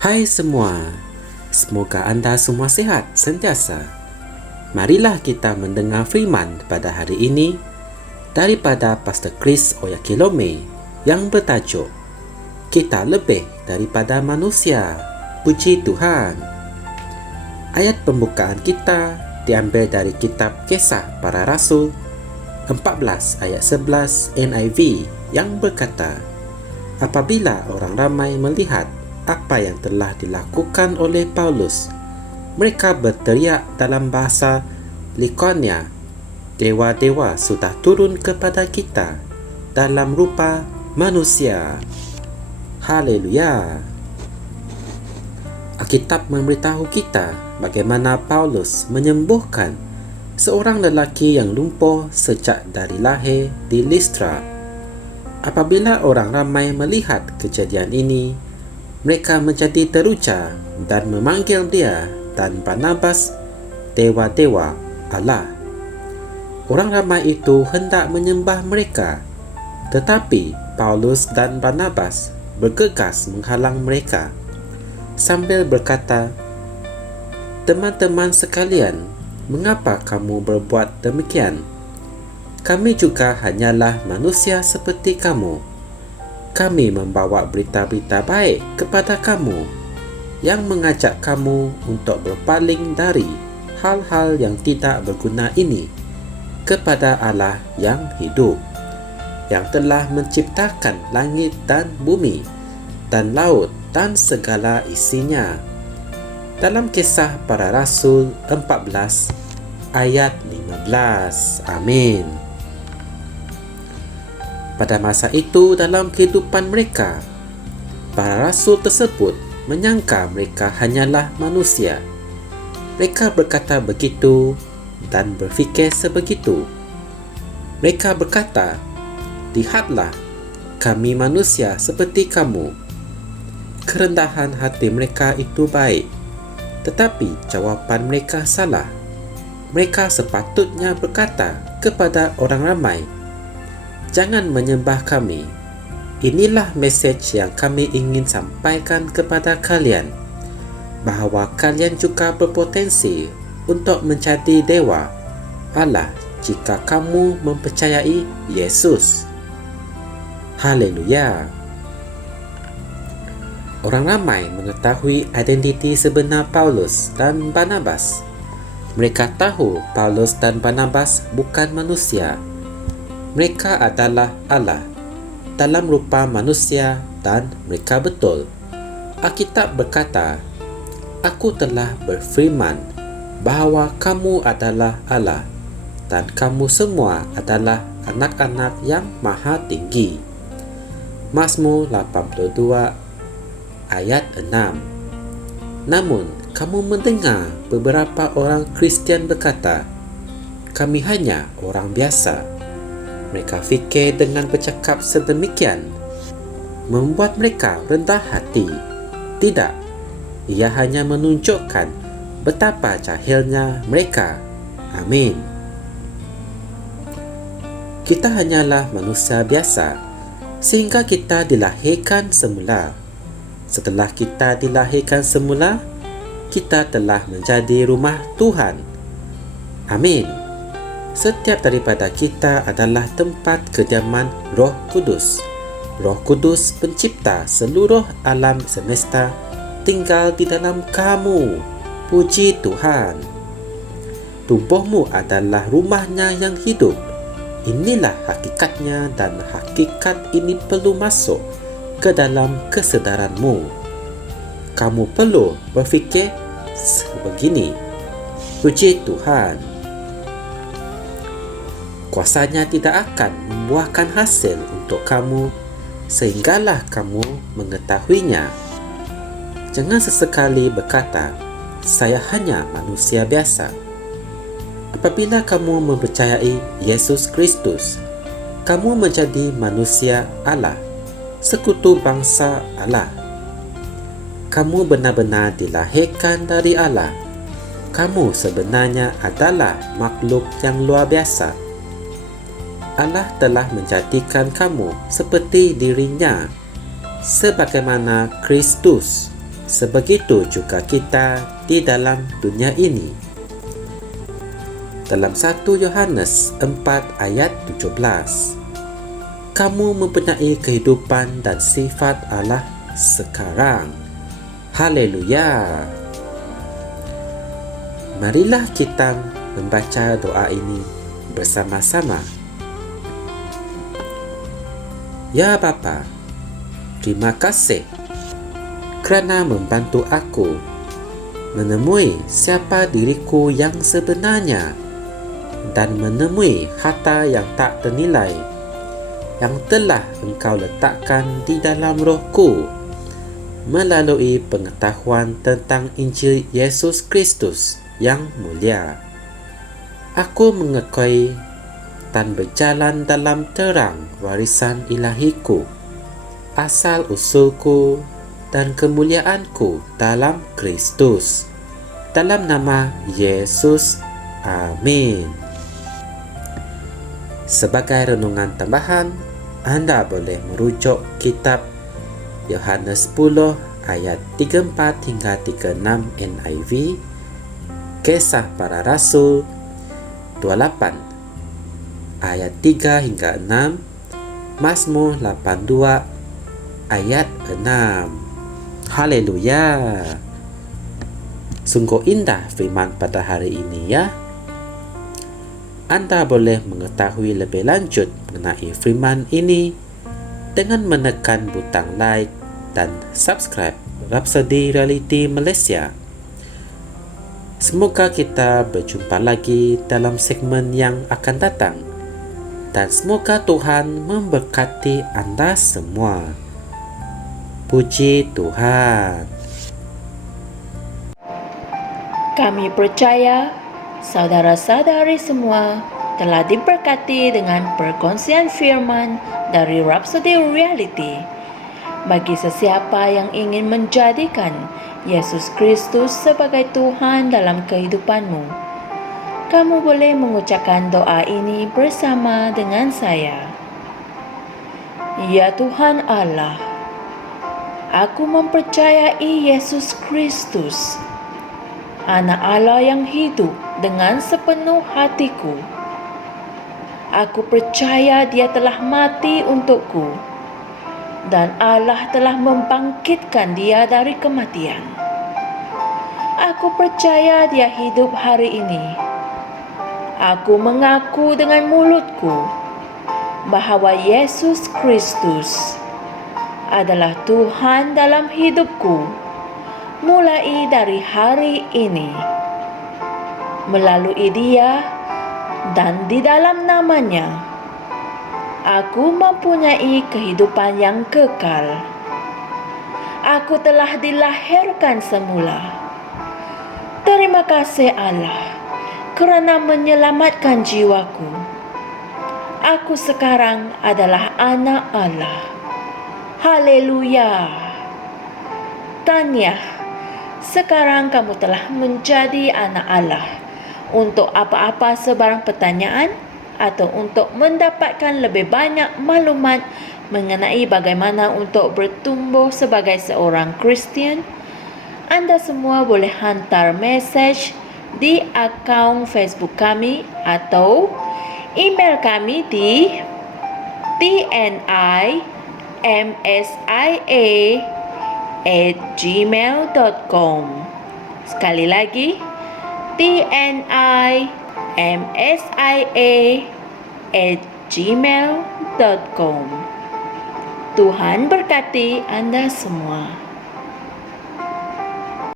Hai semua, semoga anda semua sihat sentiasa. Marilah kita mendengar firman pada hari ini daripada Pastor Chris Oyakilome yang bertajuk Kita Lebih Daripada Manusia. Puji Tuhan. Ayat pembukaan kita diambil dari kitab Kisah Para Rasul 14 ayat 11 NIV yang berkata, apabila orang ramai melihat apa yang telah dilakukan oleh Paulus, mereka berteriak dalam bahasa Likonia, dewa-dewa sudah turun kepada kita dalam rupa manusia. Haleluya. Alkitab memberitahu kita bagaimana Paulus menyembuhkan seorang lelaki yang lumpuh sejak dari lahir di Listra. Apabila orang ramai melihat kejadian ini, mereka menjadi teruja dan memanggil dia dan Barnabas dewa-dewa Allah. Orang ramai itu hendak menyembah mereka, tetapi Paulus dan Barnabas bergegas menghalang mereka sambil berkata, teman-teman sekalian, mengapa kamu berbuat demikian? Kami juga hanyalah manusia seperti kamu. Kami membawa berita-berita baik kepada kamu yang mengajak kamu untuk berpaling dari hal-hal yang tidak berguna ini kepada Allah yang hidup, yang telah menciptakan langit dan bumi dan laut dan segala isinya. Dalam Kisah Para Rasul 14 ayat 15. Amin. Pada masa itu dalam kehidupan mereka, para rasul tersebut menyangka mereka hanyalah manusia. Mereka berkata begitu dan berfikir sebegitu. Mereka berkata, lihatlah, kami manusia seperti kamu. Kerendahan hati mereka itu baik, tetapi jawapan mereka salah. Mereka sepatutnya berkata kepada orang ramai, jangan menyembah kami. Inilah mesej yang kami ingin sampaikan kepada kalian, bahawa kalian juga berpotensi untuk menjadi dewa Allah jika kamu mempercayai Yesus. Haleluya. Orang ramai mengetahui identiti sebenar Paulus dan Barnabas. Mereka tahu Paulus dan Barnabas bukan manusia. Mereka adalah Allah dalam rupa manusia dan mereka betul. Alkitab berkata, aku telah berfirman bahawa kamu adalah Allah dan kamu semua adalah anak-anak yang maha tinggi. Mazmur 82 ayat 6. Namun, kamu mendengar beberapa orang Kristian berkata, kami hanya orang biasa. Mereka fikir dengan bercakap sedemikian membuat mereka rendah hati. Tidak, ia hanya menunjukkan betapa jahilnya mereka. Amin. Kita hanyalah manusia biasa sehingga kita dilahirkan semula. Setelah kita dilahirkan semula, kita telah menjadi rumah Tuhan. Amin. Setiap daripada kita adalah tempat kediaman Roh Kudus. Roh Kudus pencipta seluruh alam semesta tinggal di dalam kamu. Puji Tuhan. Tubuhmu adalah rumahnya yang hidup. Inilah hakikatnya dan hakikat ini perlu masuk ke dalam kesedaranmu. Kamu perlu berfikir sebegini. Puji Tuhan. Kuasanya tidak akan membuahkan hasil untuk kamu sehinggalah kamu mengetahuinya. Jangan sesekali berkata, saya hanya manusia biasa. Apabila kamu mempercayai Yesus Kristus, kamu menjadi manusia Allah, sekutu bangsa Allah. Kamu benar-benar dilahirkan dari Allah. Kamu sebenarnya adalah makhluk yang luar biasa. Allah telah menjadikan kamu seperti dirinya, sebagaimana Kristus Sebegitu juga kita di dalam dunia ini. Dalam 1 Yohanes 4 ayat 17, kamu mempunyai kehidupan dan sifat Allah sekarang. Haleluya! Marilah kita membaca doa ini bersama-sama. Ya Bapa, terima kasih kerana membantu aku menemui siapa diriku yang sebenarnya dan menemui harta yang tak ternilai yang telah Engkau letakkan di dalam rohku melalui pengetahuan tentang Injil Yesus Kristus yang mulia. Aku mengakui dan berjalan dalam terang warisan ilahiku, asal usulku dan kemuliaanku dalam Kristus. Dalam nama Yesus, amin. Sebagai renungan tambahan, anda boleh merujuk kitab Yohanes 10 ayat 34 hingga 36 NIV, Kisah Para Rasul 28 ayat 3 hingga 6, Mazmur 82 ayat 6. Haleluya! Sungguh indah firman pada hari ini ya. Anda boleh mengetahui lebih lanjut mengenai firman ini dengan menekan butang like dan subscribe Rhapsody Reality Malaysia. Semoga kita berjumpa lagi dalam segmen yang akan datang. Dan semoga Tuhan memberkati anda semua. Puji Tuhan. Kami percaya saudara-saudari semua telah diberkati dengan perkongsian firman dari Rhapsody Reality. Bagi sesiapa yang ingin menjadikan Yesus Kristus sebagai Tuhan dalam kehidupanmu, kamu boleh mengucapkan doa ini bersama dengan saya. Ya Tuhan Allah, aku mempercayai Yesus Kristus, Anak Allah yang hidup dengan sepenuh hatiku. Aku percaya Dia telah mati untukku dan Allah telah membangkitkan Dia dari kematian. Aku percaya Dia hidup hari ini. Aku mengaku dengan mulutku bahawa Yesus Kristus adalah Tuhan dalam hidupku mulai dari hari ini. Melalui Dia dan di dalam nama-Nya, aku mempunyai kehidupan yang kekal. Aku telah dilahirkan semula. Terima kasih Allah kerana menyelamatkan jiwaku. Aku sekarang adalah anak Allah. Haleluya. Tahniah, sekarang kamu telah menjadi anak Allah. Untuk apa-apa sebarang pertanyaan atau untuk mendapatkan lebih banyak maklumat mengenai bagaimana untuk bertumbuh sebagai seorang Kristian, anda semua boleh hantar mesej di akaun Facebook kami atau email kami di tnimsia@gmail.com. Sekali lagi, tnimsia@gmail.com. Tuhan berkati anda semua.